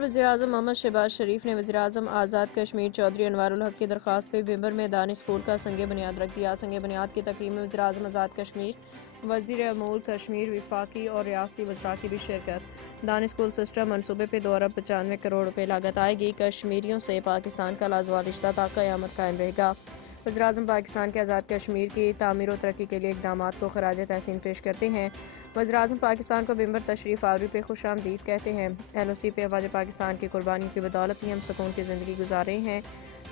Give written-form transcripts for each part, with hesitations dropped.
पर वज़ीर-ए-आज़म मोहम्मद शहबाज शरीफ ने वज़ीर-ए-आज़म आज़ाद कश्मीर चौधरी अनवारुल हक की दरख्वास्त पर बिम्बर में दानिश स्कूल का संग बुनियाद रख दिया। संग बुनियाद की तकरीब में वज़ीर-ए-आज़म आज़ाद कश्मीर, वज़ीर अमूर कश्मीर, वफाकी और रियासती वज़रा की भी शिरकत। दानिश स्कूल सिस्टम मनसूबे पर 2 अरब 95 करोड़ रुपए लागत आएगी। कश्मीरियों से पाकिस्तान का लाजवाब रिश्ता ता क़यामत कायम रहेगा। वज़ीर-ए-आज़म पाकिस्तान के आज़ाद कश्मीर की तामीर और तरक्की के लिए इक़दामात को खराज तहसीन पेश करते हैं। वज़ीर-ए-आज़म पाकिस्तान को बिम्बर तशरीफ़ आवरी पे खुशामदीद कहते हैं। LOC पे अफ़वाज पाकिस्तान की कुर्बानियों की बदौलत ही हम सुकून की ज़िंदगी गुजार रहे हैं।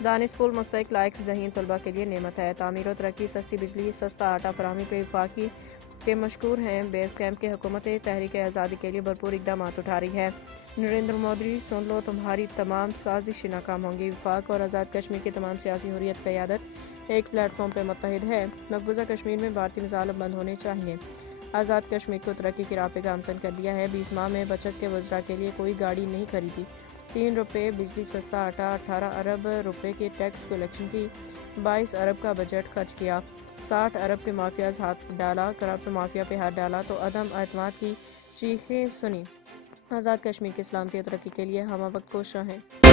दानिश स्कूल मुस्तहिक़ लायक ज़हीन तलबा के लिए नेमत है। तामीर और तरक्की, सस्ती बिजली, सस्ता आटा फराहमी पे वफाकी के मशकूर हैं। बेस कैंप की हुकूमत तहरीक आज़ादी के लिए भरपूर इक़दाम उठा रही है। नरेंद्र मोदी, सुन लो तुम्हारी तमाम साजिशें नाकाम होंगी। वफाक और आज़ाद कश्मीर की तमाम सियासी हुर्रियत क़यादत एक प्लेटफॉर्म पर मुत्तहिद है। मकबूजा कश्मीर में भारतीय मिसाल बंद होने चाहिए। आज़ाद कश्मीर को तरक्की की राह पे गामजन कर दिया है। 20 माह में बचत के वज़रा के लिए कोई गाड़ी नहीं खरीदी। 3 रुपये बिजली, सस्ता आटा, 18 अरब रुपए की टैक्स कलेक्शन की, 22 अरब का बजट खर्च किया, 60 अरब के माफियाज हाथ डाला, करप्ट माफिया पे हाथ डाला तो अदम एतमाद की चीखें सुनी। आज़ाद कश्मीर की सलामती और तरक्की के लिए हम वक्त कोश रहें।